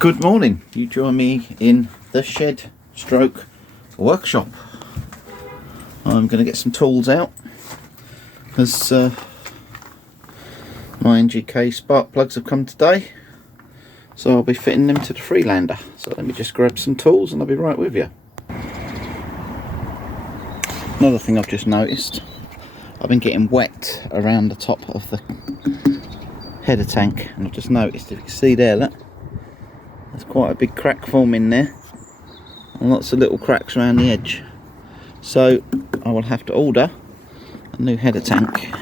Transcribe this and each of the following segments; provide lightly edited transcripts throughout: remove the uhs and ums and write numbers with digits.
Good morning, you join me in the shed stroke workshop. I'm going to get some tools out as my NGK spark plugs have come today, so I'll be fitting them to the Freelander. So let me just grab some tools and I'll be right with you. Another thing I've just noticed, I've been getting wet around the top of the header tank, and I've just noticed, if you can see there, look, there's quite a big crack forming there and lots of little cracks around the edge. So I will have to order a new header tank,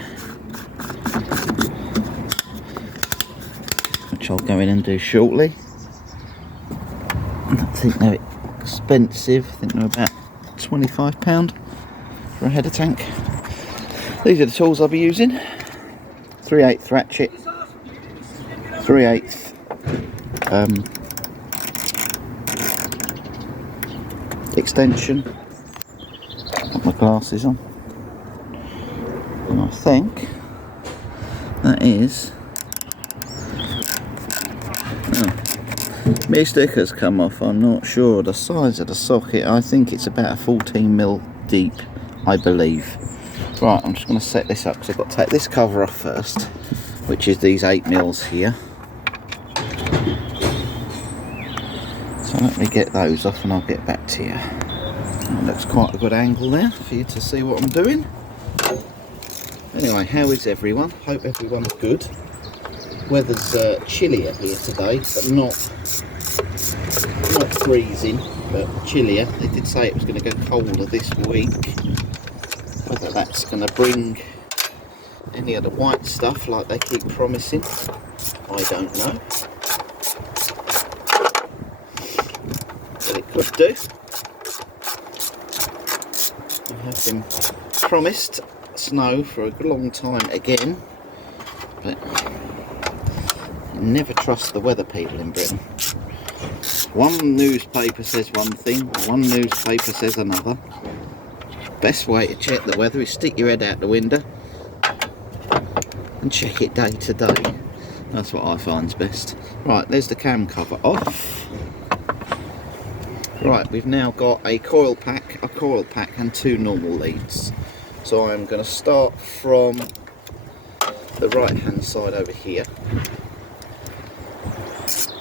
which I'll go in and do shortly. I think they're expensive. I think they're about £25 for a header tank. These are the tools I'll be using: 3/8 ratchet, 3/8 extension. Got my glasses on, and I think that is, my sticker's come off. I'm not sure the size of the socket. I think it's about a 14mm deep, I believe. Right, I'm just going to set this up because I've got to take this cover off first, which is these 8mm here. So let me get those off and I'll get back to you. That looks quite a good angle there for you to see what I'm doing. Anyway, how is everyone? Hope everyone's good. Weather's chillier here today, but not freezing, but chillier. They did say it was going to go colder this week. Whether that's going to bring any of the white stuff like they keep promising, I don't know. But it could do. I have been promised snow for a long time again, but you never trust the weather people in Britain. One newspaper says one thing, one newspaper says another. Best way to check the weather is stick your head out the window and check it day to day. That's what I find's best. Right, there's the cam cover off. Right, we've now got a coil pack and two normal leads. So I'm going to start from the right hand side over here,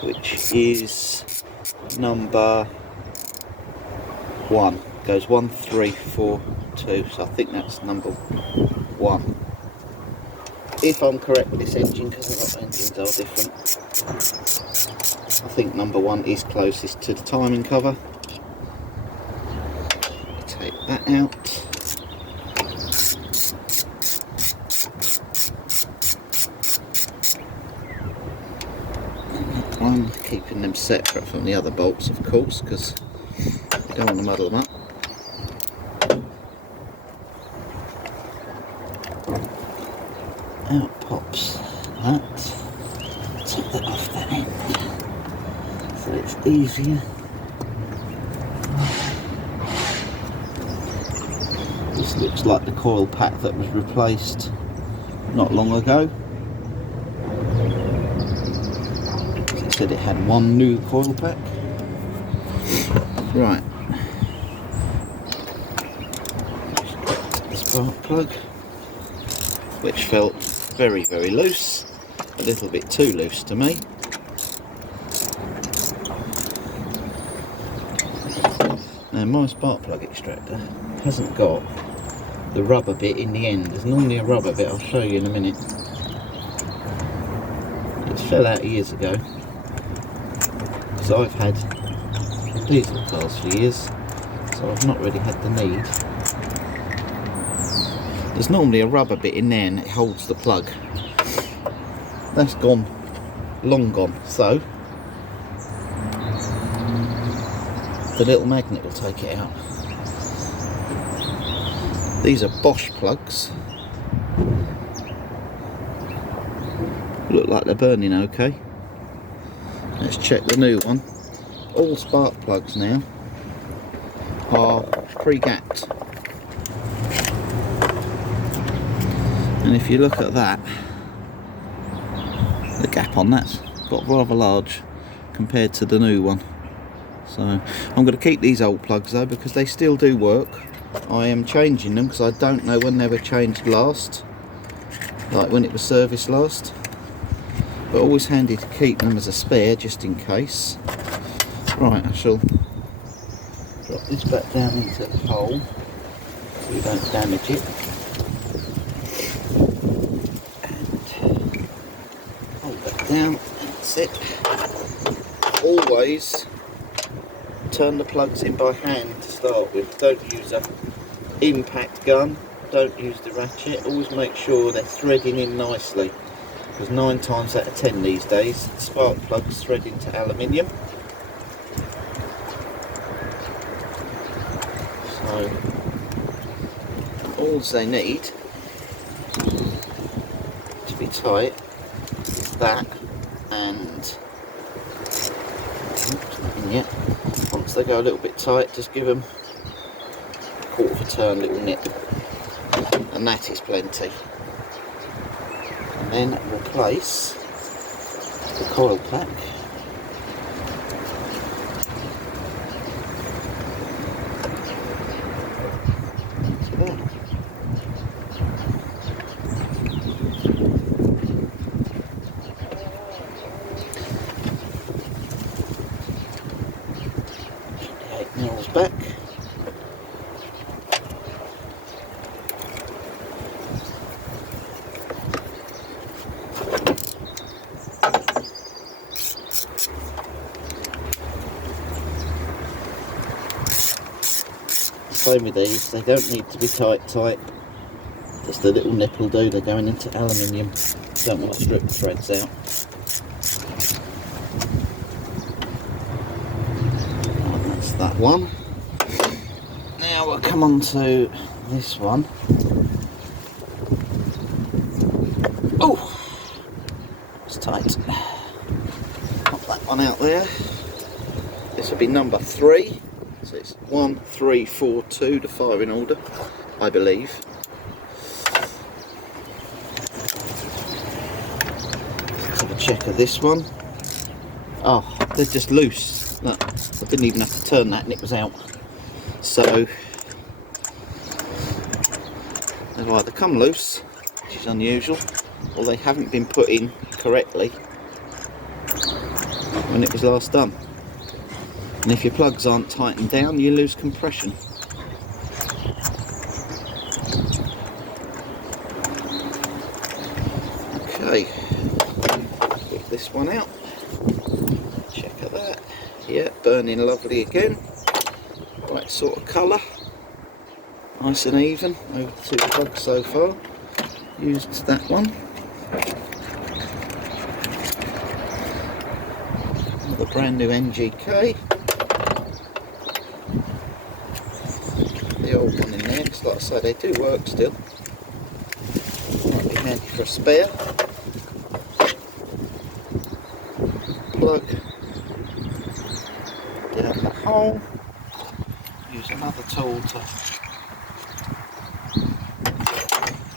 which is number 1. Goes 1, 3, 4, 2, so I think that's number 1. If I'm correct with this engine, because a lot of engines are different. I think number 1 is closest to the timing cover. Take that out. I'm keeping them separate from the other bolts, of course, because you don't want to muddle them up. Out pops that. Take that off that end so it's easier. This looks like the coil pack that was replaced not long ago. It said it had one new coil pack. Right. The spark plug, which felt very, very loose, a little bit too loose to me. Now my spark plug extractor hasn't got the rubber bit in the end. There's normally a rubber bit, I'll show you in a minute. It fell out years ago, so I've had diesel cars for years, so I've not really had the need. There's normally a rubber bit in there and it holds the plug. That's gone, long gone, so the little magnet will take it out. These are Bosch plugs. Look like they're burning okay. Let's check the new one. All spark plugs now are pre-gapped. And if you look at that, the gap on that's got rather large compared to the new one. So I'm going to keep these old plugs though, because they still do work. I am changing them because I don't know when they were changed last, like when it was serviced last, but always handy to keep them as a spare just in case. Right, I shall drop this back down into the hole so we don't damage it, and hold that down. That's it. Always turn the plugs in by hand to start with. Don't use a impact gun, don't use the ratchet. Always make sure they're threading in nicely, because 9 times out of 10 these days spark plugs thread into aluminium. So all they need to be tight is that, and nothing yet. Once they go a little bit tight, just give them a quarter of a turn little nip, and that is plenty. And then replace the coil pack into there. Nails back. Same with these, they don't need to be tight, just a little nip will do. They're going into aluminium, don't want to strip the threads out. And that's that one. Now we'll come on to this one. Oh, it's tight. Pop that one out there. This will be number 3. So it's 1, 3, 4, 2, the firing order, I believe. Let's have a check of this one. Oh, they're just loose. Look, I didn't even have to turn that and it was out. So they've either come loose, which is unusual, or they haven't been put in correctly when it was last done. And if your plugs aren't tightened down, you lose compression. Okay, get this one out. Check at that. Yeah, burning lovely again. Right sort of colour. Nice and even over the 2 plugs so far. Used that one. Another brand new NGK. The old one in there, because like I say, they do work still. Might be handy for a spare. Plug down the hole. Use another tool to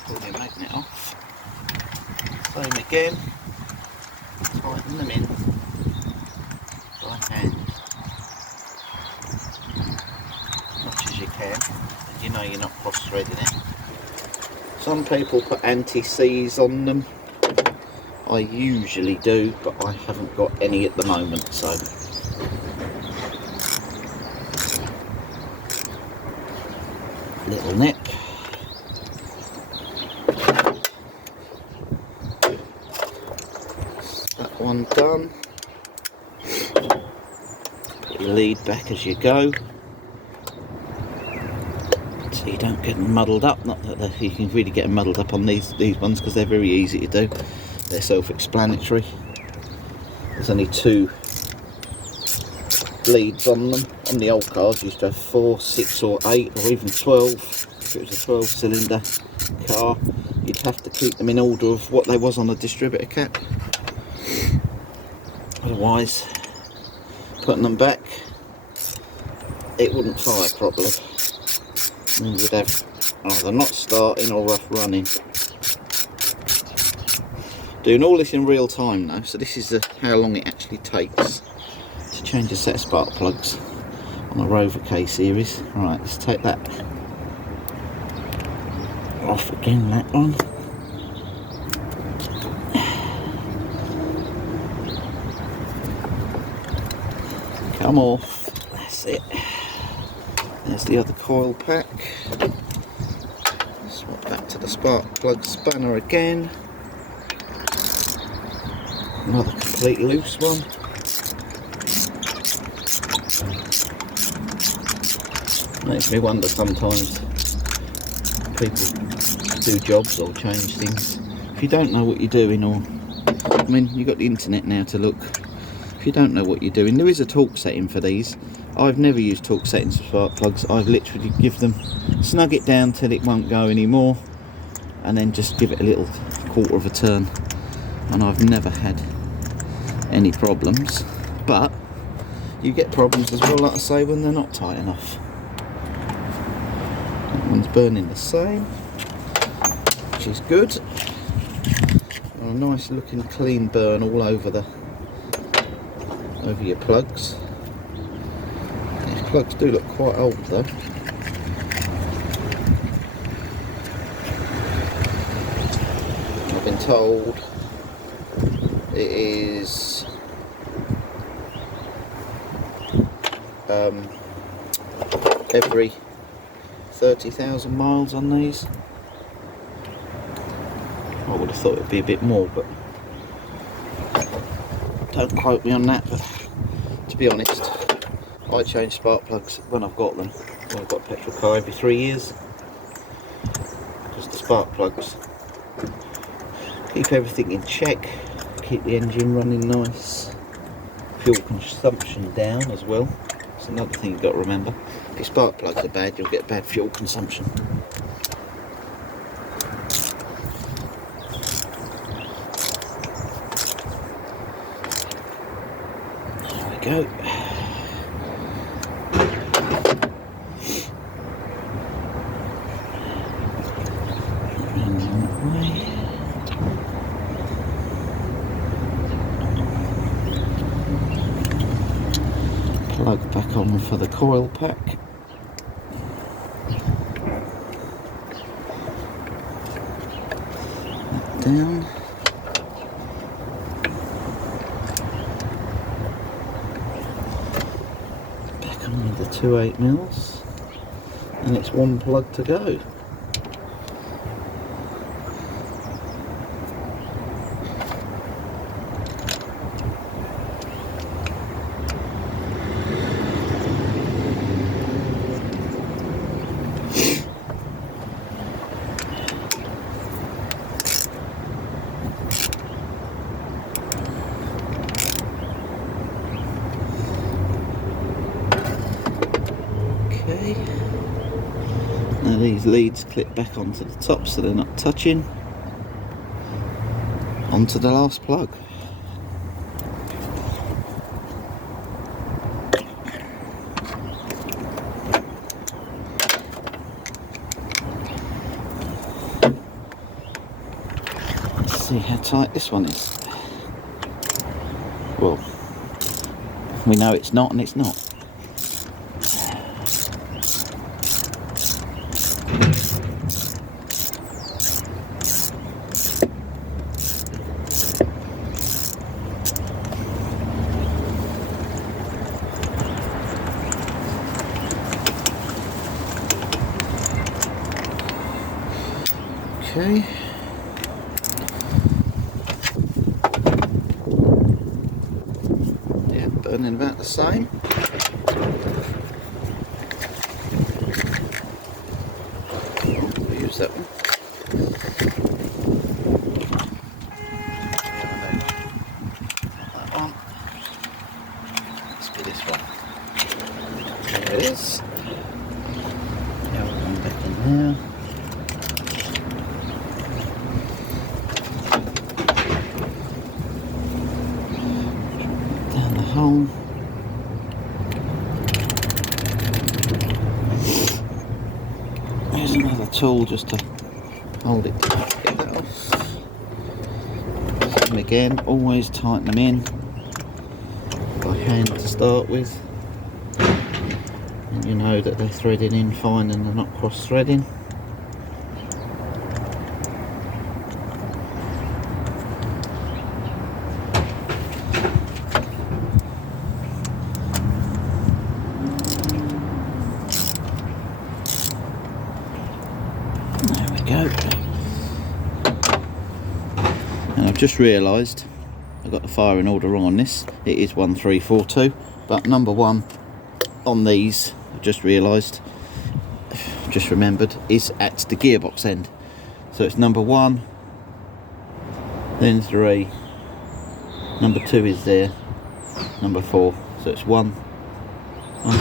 pull the magnet off. Same again. Tighten them in by hand. You can, and you know you're not cross-threading it. Some people put anti-seize on them. I usually do, but I haven't got any at the moment, so little nip. That one done. Put your lead back as you go, so you don't get them muddled up. Not that you can really get them muddled up on these ones, because they're very easy to do. They're self-explanatory. There's only 2 leads on them. On the old cars, you used to have 4, 6 or 8 or even 12. If it was a 12-cylinder car, you'd have to keep them in order of what they was on a distributor cap. Otherwise, putting them back, it wouldn't fire properly. And you'd have either not starting or rough running. Do Doing all this in real time now, so this is how long it actually takes to change a set of spark plugs on a Rover K series. Right, let's take that off again, that one. Come off, that's it. There's the other coil pack. Swap back to the spark plug spanner again. Another complete loose one. Makes me wonder sometimes people do jobs or change things. If you don't know what you're doing, or I mean, you've got the internet now to look. If you don't know what you're doing, there is a torque setting for these. I've never used torque settings for spark plugs. I've literally give them, snug it down till it won't go anymore, and then just give it a little quarter of a turn, and I've never had any problems. But you get problems as well, like I say, when they're not tight enough. That one's burning the same, which is good. A nice looking clean burn all over your plugs. These plugs do look quite old though. I've been told it is every 30,000 miles on these. I would have thought it'd be a bit more, but don't quote me on that. But to be honest, I change spark plugs when I've got them. When I've got a petrol car every 3 years, because the spark plugs keep everything in check, keep the engine running nice, fuel consumption down as well. That's another thing you've got to remember. If your spark plugs are bad, you'll get bad fuel consumption. There we go. Plug back on for the coil pack. That down. Back on with the 2 8mm, and it's one plug to go. Now these leads clip back onto the top so they're not touching onto the last plug. Let's see how tight this one is. Well, we know it's not, and it's not. Okay. Yeah, burning about the same. We'll use that one. That one. Must be this one. There it is. Now we'll come back in there. Hole. There's another tool just to hold it down, get that off. And again, always tighten them in by hand to start with. And you know that they're threading in fine and they're not cross threading. There we go. And I've just realised I've got the firing order wrong on this. It is 1342, but number 1 on these, I've just realised, just remembered, is at the gearbox end. So it's number 1, then 3, number 2 is there, number 4. So it's 1,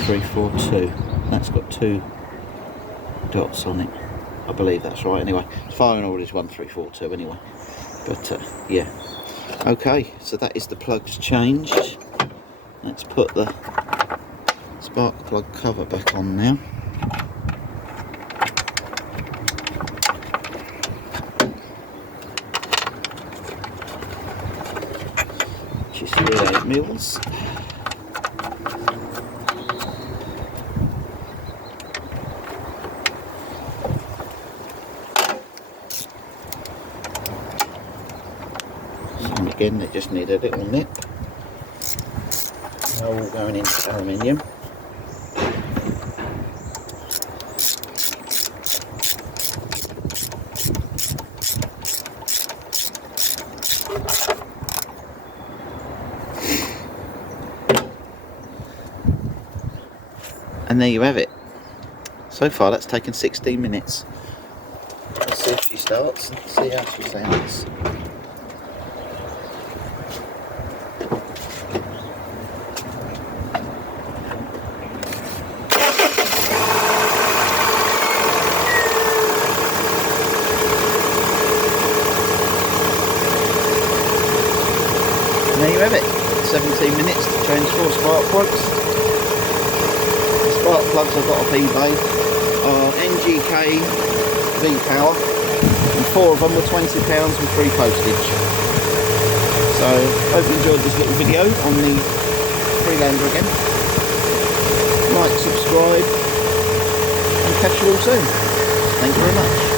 3, 4, 2. That's got 2 dots on it. I believe that's right. Anyway, firing order is 1342 anyway. But yeah. Okay, so that is the plugs changed. Let's put the spark plug cover back on now. Which is 38 mils. And again, they just need a little nip. They're all going into aluminium. And there you have it. So far that's taken 16 minutes. Let's see if she starts and see how she sounds. And there you have it. 17 minutes to change 4 spark plugs. The spark plugs I've got off eBay are NGK V-Power, and 4 of them were £20 with free postage. So hope you enjoyed this little video on the Freelander again. Like, subscribe, and catch you all soon. Thank you very much.